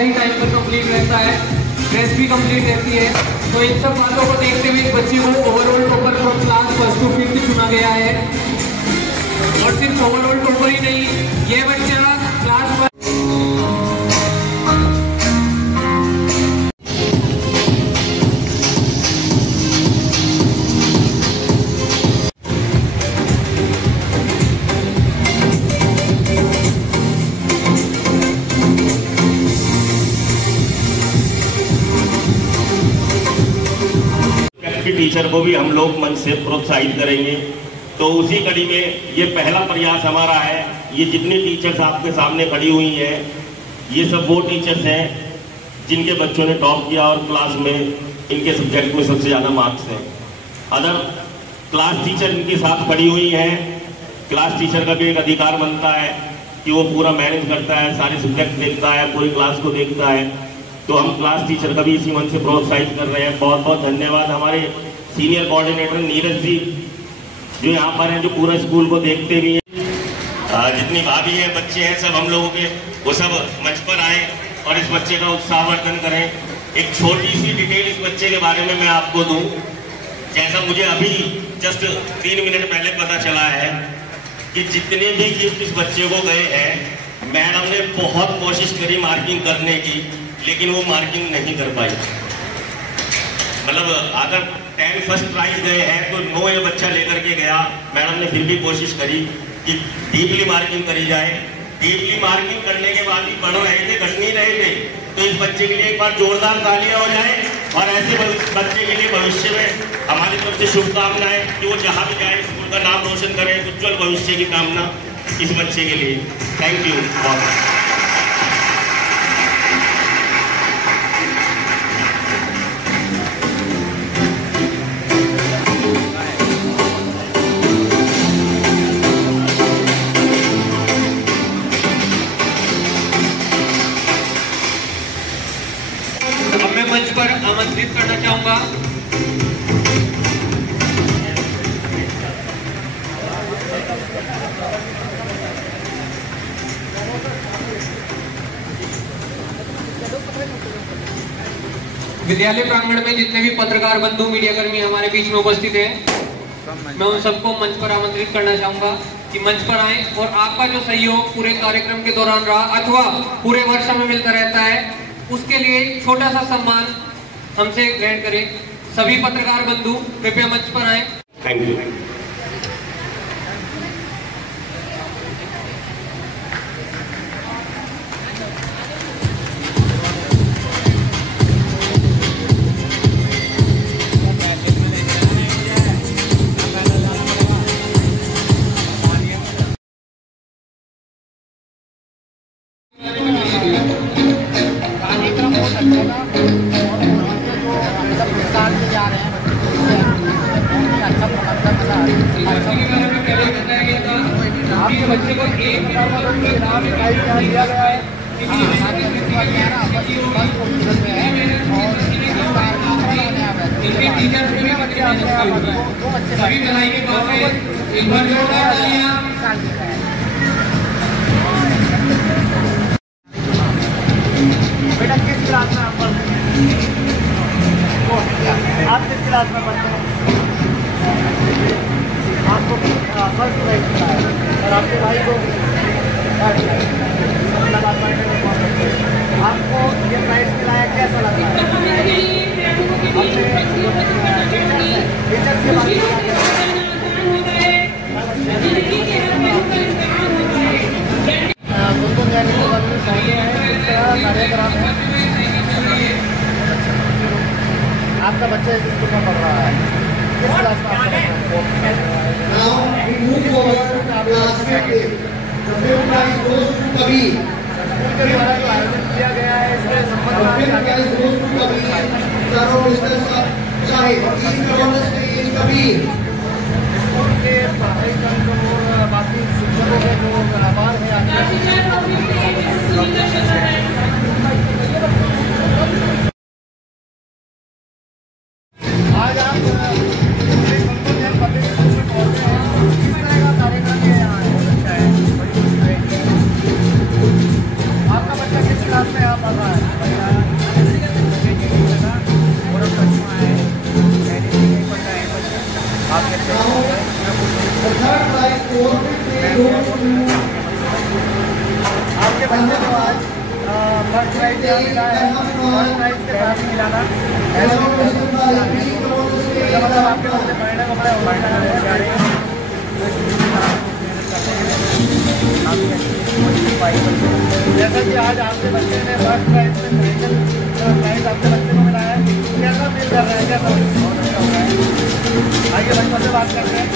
हमेशा ही टाइम पर कंप्लीट रहता है, ड्रेस भी कंप्लीट रहती है। तो इन सब बातों को देखते हुए इस बच्चे को overall topper from class 1 to 5th चुना गया है। और सिर्फ ओवरऑल टॉपर ही नहीं, ये बच्चा क्लास 1 टीचर को भी हम लोग मन से प्रोत्साहित करेंगे। तो उसी कड़ी में ये पहला प्रयास हमारा है। ये जितनी टीचर्स आपके सामने खड़ी हुई हैं, ये सब वो टीचर्स हैं जिनके बच्चों ने टॉप किया और क्लास में इनके सब्जेक्ट में सबसे ज़्यादा मार्क्स हैं। अदर क्लास टीचर इनके साथ खड़ी हुई हैं। क्लास टीचर का भी एक अधिकार बनता है कि वो पूरा मैनेज करता है, सारे सब्जेक्ट देखता है, पूरी क्लास को देखता है। तो हम क्लास टीचर का भी इसी मन से प्रोत्साहित कर रहे हैं। बहुत बहुत धन्यवाद हमारे सीनियर कोऑर्डिनेटर नीरज जी जो यहाँ पर हैं, जो पूरा स्कूल को देखते भी हैं। जितनी भाभी हैं, बच्चे हैं, सब हम लोगों के वो सब मंच पर आए और इस बच्चे का उत्साहवर्धन करें। एक छोटी सी डिटेल इस बच्चे के बारे में मैं आपको दूं। जैसा मुझे अभी जस्ट 3 मिनट पहले पता चला है कि जितने भी गिफ्ट इस बच्चे को गए हैं, मैडम ने बहुत कोशिश करी मार्किंग करने की, लेकिन वो मार्किंग नहीं कर पाई। मतलब अगर 10 फर्स्ट प्राइज गए हैं तो 9 ये बच्चा लेकर के गया। मैडम ने फिर भी कोशिश करी कि डीपली मार्किंग करी जाए। डीपली मार्किंग करने के बाद भी बढ़ रहे थे, घट नहीं रहे थे। तो इस बच्चे के लिए एक बार जोरदार तालियां हो जाए और ऐसे बच्चे के लिए भविष्य में हमारी तरफ से शुभकामनाएं कि वो जहाँ भी जाए स्कूल का नाम रोशन करे। उज्ज्वल भविष्य की कामना इस बच्चे के लिए। Thank you. मंच पर आमंत्रित करना चाहूंगा विद्यालय प्रांगण में जितने भी पत्रकार बंधु, मीडिया कर्मी हमारे बीच में उपस्थित हैं, मैं उन सबको मंच पर आमंत्रित करना चाहूंगा कि मंच पर आएं और आपका जो सहयोग पूरे कार्यक्रम के दौरान रहा अथवा पूरे वर्ष में मिलता रहता है, उसके लिए छोटा सा सम्मान हमसे ग्रहण करें। सभी पत्रकार बंधु कृपया मंच पर आए। Thank you. आपके बच्चे को एक इनाम दिया गया है। इनके टीचर्स को भी बच्चे सभी बधाई के तौर पे एक बार जोरदार तालियां। बेटा किस क्लास में आप पढ़ते हैं? आप किस क्लास में पढ़ते हैं? आपको फर्स्ट प्राइज मिला है और आपके भाई को आपको ये प्राइज मिला है, कैसा लग रहा है? टीचर्स के बारे आपका बच्चा इस स्कूल में पढ़ रहा है, किस क्लास में आपका कभी स्कूल के द्वारा जो आयोजन किया गया है इसके संबंध में स्कूल के पढ़ाई और बाकी शिक्षकों के जो आभार है आज आप आपका बच्चा किस क्लास में आप पढ़ रहा है? आपके बच्चे को आज फर्स्ट प्राइज मिला है। फर्स्ट प्राइज के साथ ही मिलाना मतलब आपके बच्चे पढ़ने को बड़े उम्र जा रहे हैं। जैसा कि आज आपके बच्चे ने फर्स्ट प्राइज में साइकिल प्राइज आपके बच्चे को मिला है, कैसा फील कर रहे हैं? कैसा? बहुत अच्छा हो रहा है। आइए बच्चों से बात करते हैं।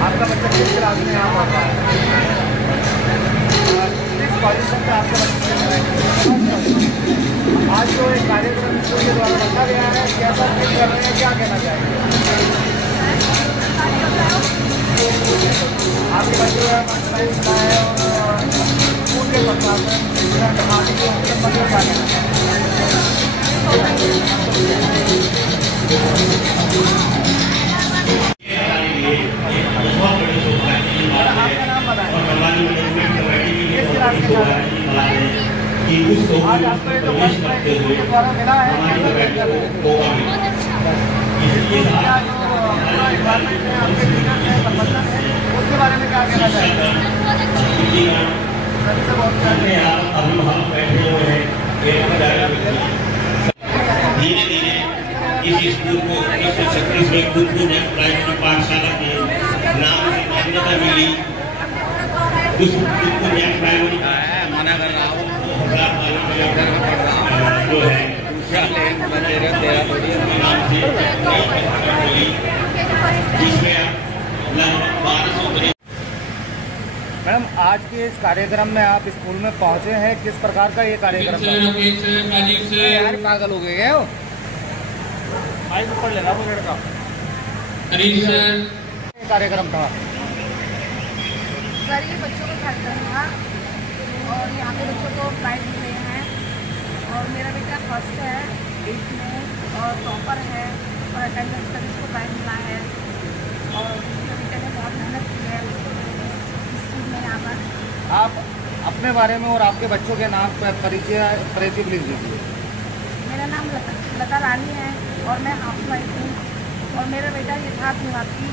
आपका बच्चा किस क्लास में यहाँ पढ़ रहा है? किस पोजीशन पे आपका बच्चा? आज जो एक कार्यक्रम स्कूल के द्वारा रखा गया है, कैसा फील कर रहे हैं, क्या कहना चाहेंगे? आपके बच्चे को फर्स्ट प्राइज मिला है और स्कूल के प्रशासन आपका नाम बताएं। आज आपको जो फर्स्ट प्राइज स्कूल के द्वारा मिला है, कैसा फील कर रहे हैं? डिपार्टमेंट में आपके टीचर्स हैं, प्रबंधन है, उसके बारे में क्या कहना चाहेंगे? सभी से बहुत धीरे धीरे इस स्कूल को 1936 में कुंकू प्राइमरी पाठशाला के नाम से मान्यता मिली। उस कुंकू प्राइमरी मना कर रहा हूँ जो है नाम से मिली, जिसमें लगभग 1200। मैडम, आज के इस कार्यक्रम में आप स्कूल में पहुंचे हैं, किस प्रकार का ये कार्यक्रम था? यार पागल हो गए हो, आज पढ़ लेना वो लड़का। कार्यक्रम था सर, ये बच्चों का कार्यक्रम था और यहाँ पे बच्चों को प्राइज मिले हैं और मेरा बेटा फर्स्ट है 8th में और टॉपर है और अटेंडेंस पर इसको प्राइज मिला है और मेरे बेटे ने बहुत मेहनत की है इस चीज़ में। यहाँ पर आप अपने बारे में और आपके बच्चों के नाम पर परिचय प्लीज दीजिए। मेरा नाम लता रानी है और मैं हाउस वाइफ हूँ और मेरा बेटा यथार्थ निवासी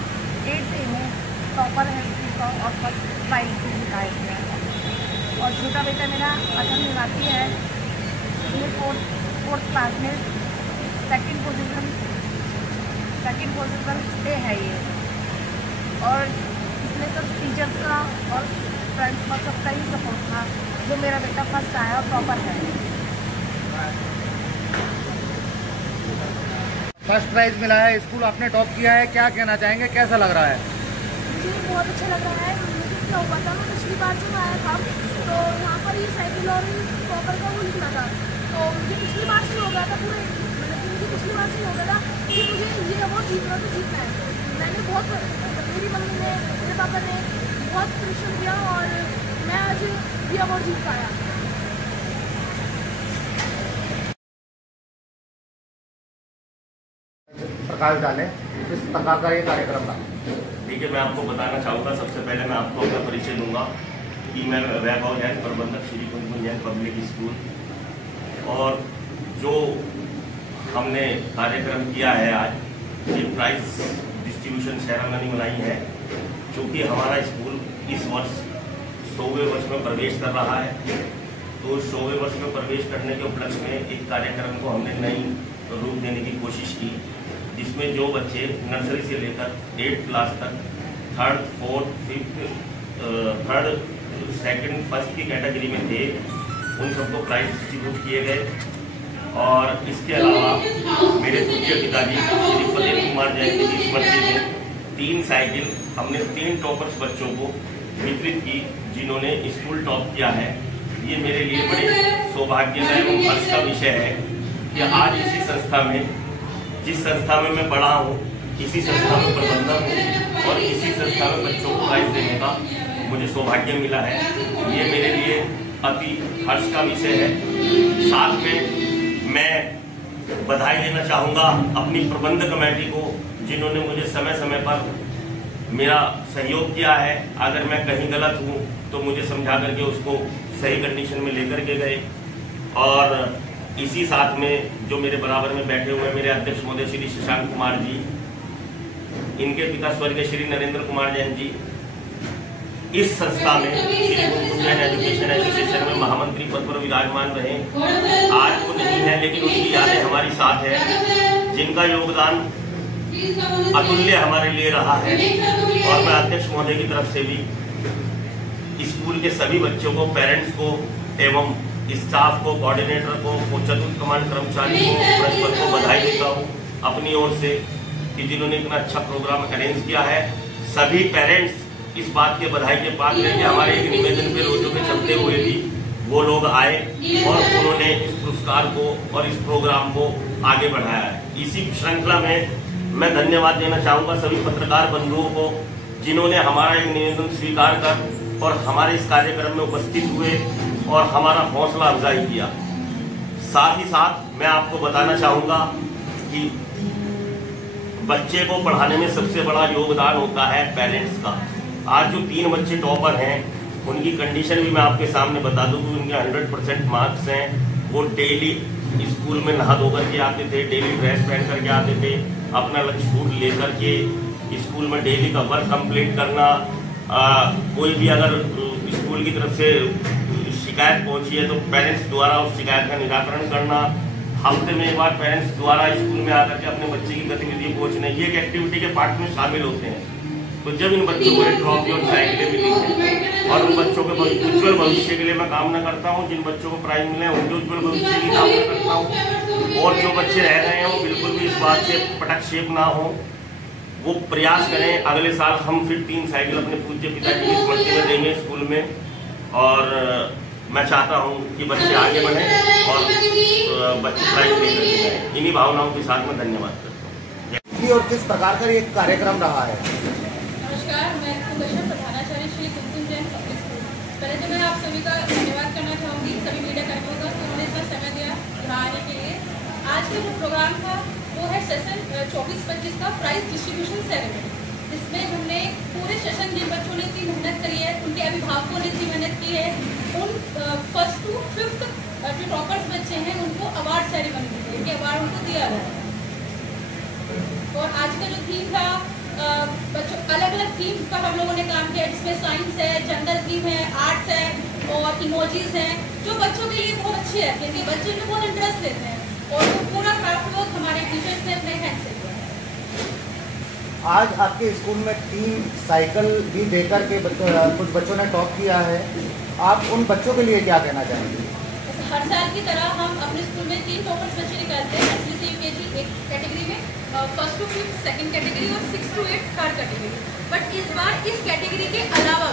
8th में टॉपर है स्कूल का और फर्स्ट प्राइज भी मिला है इसमें। और छोटा बेटा मेरा अटल निवासी है, इसमें फोर्थ क्लास में सेकंड पोजीशन पे है ये। और इसमें सब टीचर्स का और फ्रेंड्स का सबका ही सपोर्ट था जो मेरा बेटा फर्स्ट आया और टॉपर है। फर्स्ट प्राइज मिला है, स्कूल आपने टॉप किया है, क्या कहना चाहेंगे, कैसा लग रहा है? मुझे बहुत अच्छा लग रहा है। मुझे क्या हुआ था, मैं पिछली बार जब आया था तो यहाँ पर ये साइकिल और टॉपर का वो निकला था, तो मुझे पिछली बार से हो गया था पूरे, मतलब मुझे पिछली बार से हो गया था कि मुझे ये अवार्ड जीतना है तो जीतना है। मैंने बहुत, मेरी मम्मी ने, मेरे पापा ने बहुत परिश्रम किया और मैं आज ये अवार्ड जीत पाया। प्रकाश डाले, किस प्रकार का ये कार्यक्रम था? ठीक है, मैं आपको बताना चाहूँगा। सबसे पहले मैं आपको अपना परिचय दूंगा कि मैं वैभव जैन, प्रबंधक श्री कुंकुम जैन पब्लिक स्कूल। और जो हमने कार्यक्रम किया है आज, ये प्राइज डिस्ट्रीब्यूशन सेरेमनी मनाई है, क्योंकि हमारा स्कूल इस वर्ष 100वें वर्ष में प्रवेश कर रहा है। तो 100वें वर्ष में प्रवेश करने के उपलक्ष्य में एक कार्यक्रम को हमने नई रूप देने की कोशिश की, जिसमें जो बच्चे नर्सरी से लेकर 8th क्लास तक 3rd, 4th, 5th, 3rd, 2nd, 1st की कैटेगरी में थे, उन सबको प्राइज डिस्ट्रीब्यूट किए गए। और इसके अलावा मेरे पूज्य पिताजी श्री प्रदीप कुमार जैन की स्मृति में 3 साइकिल हमने 3 टॉपर्स बच्चों को वितरित की, जिन्होंने स्कूल टॉप किया है। ये मेरे लिए बड़े सौभाग्य का एवं हर्ष का विषय है कि आज इसी संस्था में, जिस संस्था में मैं पढ़ा हूँ, इसी संस्था में प्रबंधक हूँ और इसी संस्था में बच्चों को प्राइज देने का मुझे सौभाग्य मिला है। ये मेरे लिए अति हर्ष का विषय है। साथ में मैं बधाई देना चाहूँगा अपनी प्रबंध कमेटी को, जिन्होंने मुझे समय समय पर मेरा सहयोग किया है। अगर मैं कहीं गलत हूँ तो मुझे समझा करके उसको सही कंडीशन में लेकर के गए। और इसी साथ में जो मेरे बराबर में बैठे हुए मेरे अध्यक्ष महोदय श्री शशांक कुमार जी, इनके पिता स्वर्गीय श्री नरेंद्र कुमार जैन जी इस संस्था में श्री गुरुकुल एजुकेशन एसोसिएशन में महामंत्री पद पर विराजमान रहे। आज वो नहीं है, लेकिन उनकी यादें हमारी साथ है, जिनका योगदान अतुल्य हमारे लिए रहा है। और मैं अध्यक्ष महोदय की तरफ से भी स्कूल के सभी बच्चों को, पेरेंट्स को एवं स्टाफ को, कोऑर्डिनेटर को, चतुर्थ कमांड कर्मचारी को, प्रिंसिपल को बधाई देता हूँ अपनी ओर से कि जिन्होंने इतना अच्छा प्रोग्राम अरेंज किया है। सभी पेरेंट्स इस बात के बधाई के पात्र हैं कि हमारे एक निवेदन पे रोजों के चलते हुए भी वो लोग आए और उन्होंने इस पुरस्कार को और इस प्रोग्राम को आगे बढ़ाया है। इसी श्रृंखला में मैं धन्यवाद देना चाहूँगा सभी पत्रकार बंधुओं को, जिन्होंने हमारा एक निवेदन स्वीकार कर और हमारे इस कार्यक्रम में उपस्थित हुए और हमारा हौसला अफजाई किया। साथ ही साथ मैं आपको बताना चाहूँगा कि बच्चे को पढ़ाने में सबसे बड़ा योगदान होता है पेरेंट्स का। आज जो 3 बच्चे टॉपर हैं, उनकी कंडीशन भी मैं आपके सामने बता दूं कि उनके 100% मार्क्स हैं। वो डेली स्कूल में नहा धो करके आते थे, डेली ड्रेस पहन करके आते थे, अपना लंच फूड लेकर के स्कूल में डेली का वर्क कंप्लीट करना। कोई भी अगर स्कूल की तरफ से शिकायत पहुंची है तो पेरेंट्स द्वारा उस शिकायत का निराकरण करना। हफ्ते में एक बार पेरेंट्स द्वारा स्कूल में आकर के अपने बच्चे की गतिविधि पहुंचना, ये एक एक्टिविटी के पार्ट में शामिल होते हैं। तो जब इन बच्चों को ट्रॉफी और साइकिलें मिली हैं और उन बच्चों के उज्ज्वल भविष्य के लिए मैं कामना करता हूं, जिन बच्चों को प्राइज मिले उनके उज्ज्वल भविष्य की कामना करता हूं। और जो बच्चे रह गए हैं वो बिल्कुल भी इस बात से पटक्षेप ना हो, वो प्रयास करें। अगले साल हम फिर 3 साइकिल अपने पूज्य पिताजी की स्मृति में देंगे स्कूल में। और मैं चाहता हूँ कि बच्चे आगे बढ़े और बच्चे प्राइज लेकर के जाएं। इन्हीं भावनाओं के साथ मैं धन्यवाद करता हूँ। और किस प्रकार का ये कार्यक्रम रहा है? नमस्कार, मैं प्रधानाचार्य श्री कुमकुम जैन पब्लिक स्कूल। पहले तो मैं आप सभी का धन्यवाद करना चाहूँगी, सभी मीडिया कर्मियों का, उन्होंने इतना समय दिया यहाँ आने के लिए। आज का जो प्रोग्राम था वो है सेशन 24-25 का प्राइज डिस्ट्रीब्यूशन सेरेमनी, जिसमें हमने पूरे सेशन जिन बच्चों ने इतनी मेहनत करी है, उनके अभिभावकों ने इतनी मेहनत की है, उन 1st to 5th जो टॉपर्स बच्चे हैं उनको अवार्ड सेरेमनी दी गई, अवार्ड उनको दिया गया। और आज का जो थीम था, बच्चों अलग अलग थीम पर हम लोगों ने काम किया, जिसमें साइंस है, जनरल थीम है, आर्ट्स है और इमोजीज हैं, जो बच्चों के लिए बहुत अच्छे है क्योंकि बच्चे में बहुत इंटरेस्ट लेते हैं। और वो पूरा क्राफ्ट वर्क हमारे टीचर्स ने अपने हैंड से किया। आज आपके स्कूल में 3 साइकिल भी देकर के कुछ बच्चों ने टॉप किया है, आप उन बच्चों के लिए क्या कहना चाहेंगे? हर साल की तरह हम अपने स्कूल में 3 टॉपर्स बच्चे निकालते हैं, नर्सरी से यूकेजी एक कैटेगरी में, 1st to 5th second category और 6th to 8th third category. But इस बार इस कैटेगरी के अलावा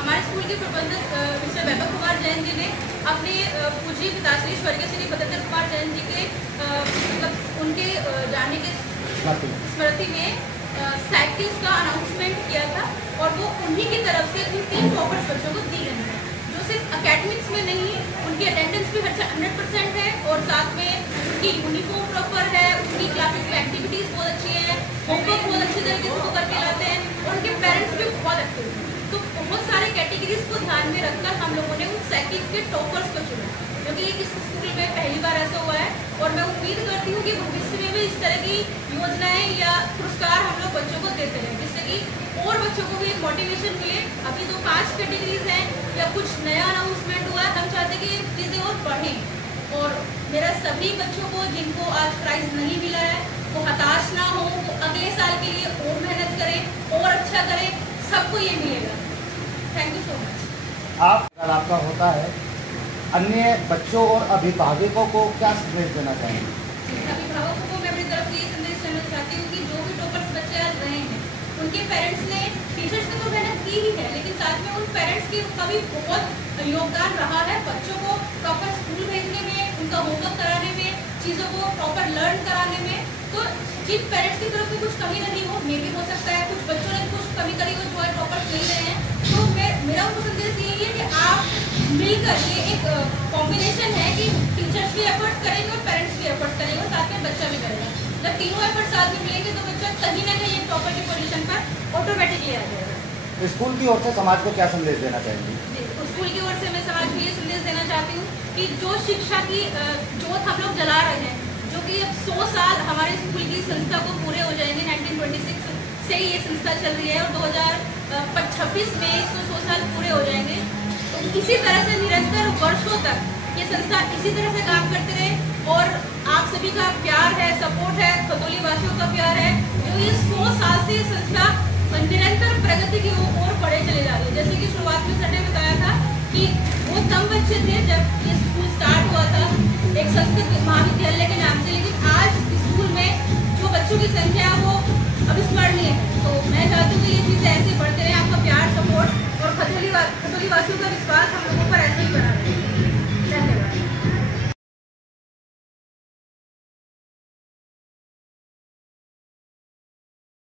हमारे स्कूल के प्रबंधक मिस्टर वैभव कुमार जैन जी ने अपने पूज्य पिताश्री स्वर्गीय श्री भद्रेंद्र कुमार जैन जी के मतलब उनके जाने के स्मृति में साइकिल्स का अनाउंसमेंट किया था और वो उन्हीं की तरफ से उन 3 टॉपर्स बच्चों को दी गई है, जो सिर्फ अकेडमिक्स में नहीं, उनकी अटेंडेंस भी 100% है और साथ में उनकी यूनिफॉर्म प्रॉपर है, उनकी क्लासेस में एक्टिविटीज़ बहुत अच्छी हैं, होमवर्क बहुत अच्छी तरीके से वो करके लाते हैं और उनके पेरेंट्स भी बहुत एक्टिव हैं। तो बहुत सारे कैटेगरीज को ध्यान में रखकर हम लोगों ने उन साइकिल्स के टॉपर्स को चुना, क्योंकि इस स्कूल में पहली बार ऐसा हुआ है और मैं उम्मीद करती हूँ कि भविष्य में भी इस तरह की योजनाएं या पुरस्कार हम लोग बच्चों को देते रहें, जिससे कि और बच्चों को भी एक मोटिवेशन मिले। अभी तो 5 कैटेगरीज हैं या कुछ नया अनाउंसमेंट हुआ है, हम चाहते हैं कि ये चीज़ें और बढ़ें। और मेरा सभी बच्चों को जिनको आज प्राइज़ नहीं मिला है वो हताश ना हो, वो अगले साल के लिए और मेहनत करें और अच्छा करें, सबको ये मिलेगा। Thank you so much. आपका होता है, अन्य बच्चों और अभिभावकों को क्या संदेश देना चाहेंगे? अभिभावकों को मैं अपनी तरफ से ये संदेश देना चाहती हूँ कि जो भी टॉपर्स बच्चे आज रहे हैं, उनके पेरेंट्स ने टीचर्स ने तो मेहनत की ही है, लेकिन साथ में उन पेरेंट्स का भी बहुत योगदान रहा है बच्चों को प्रॉपर स्कूल भेजने में, उनका होमवर्क कराने में, चीज़ों को प्रॉपर लर्न कराने में। तो जिन पेरेंट्स की तरफ से कुछ कमी नहीं हो, मे भी हो सकता है कुछ बच्चों ने कुछ कमी करी हो जो है प्रॉपर खेल रहे हैं, तो मेरा उनको संदेश यही है कि आप मिलकर, ये एक कॉम्बिनेशन है कि टीचर्स भी एफर्ट्स करेंगे और पेरेंट्स भी एफर्ट्स करेंगे और साथ में बच्चा भी करेगा। जब तीनों एफर्ट्स साथ में मिलेंगे तो बच्चा कहीं ना कहीं प्रॉपर की पोजीशन पर ऑटोमेटिकली आ जाएगा। स्कूल की ओर से समाज को क्या संदेश देना चाहेंगे? स्कूल की ओर से मैं समाज को ये संदेश देना चाहती हूँ कि जो शिक्षा की जोत हम लोग जला रहे हैं, जो कि अब 100 साल हमारे स्कूल की संस्था को पूरे हो जाएंगे, 1926 से ये संस्था चल रही है और 2026 में इसको 100 साल पूरे हो जाएंगे। तो इसी तरह से निरंतर वर्षों तक ये संस्था इसी तरह से काम करते रहे और आप सभी का प्यार है, सपोर्ट है, खतौली वासियों का प्यार है, जो ये 100 साल से ये संस्था निरंतर प्रगति की ओर बढ़े चले जा रही है। जैसे कि शुरुआत में सर ने बताया था कि वो तब बच्चे थे जब ये स्कूल स्टार्ट हुआ था एक संस्कृत महाविद्यालय के नाम से, लेकिन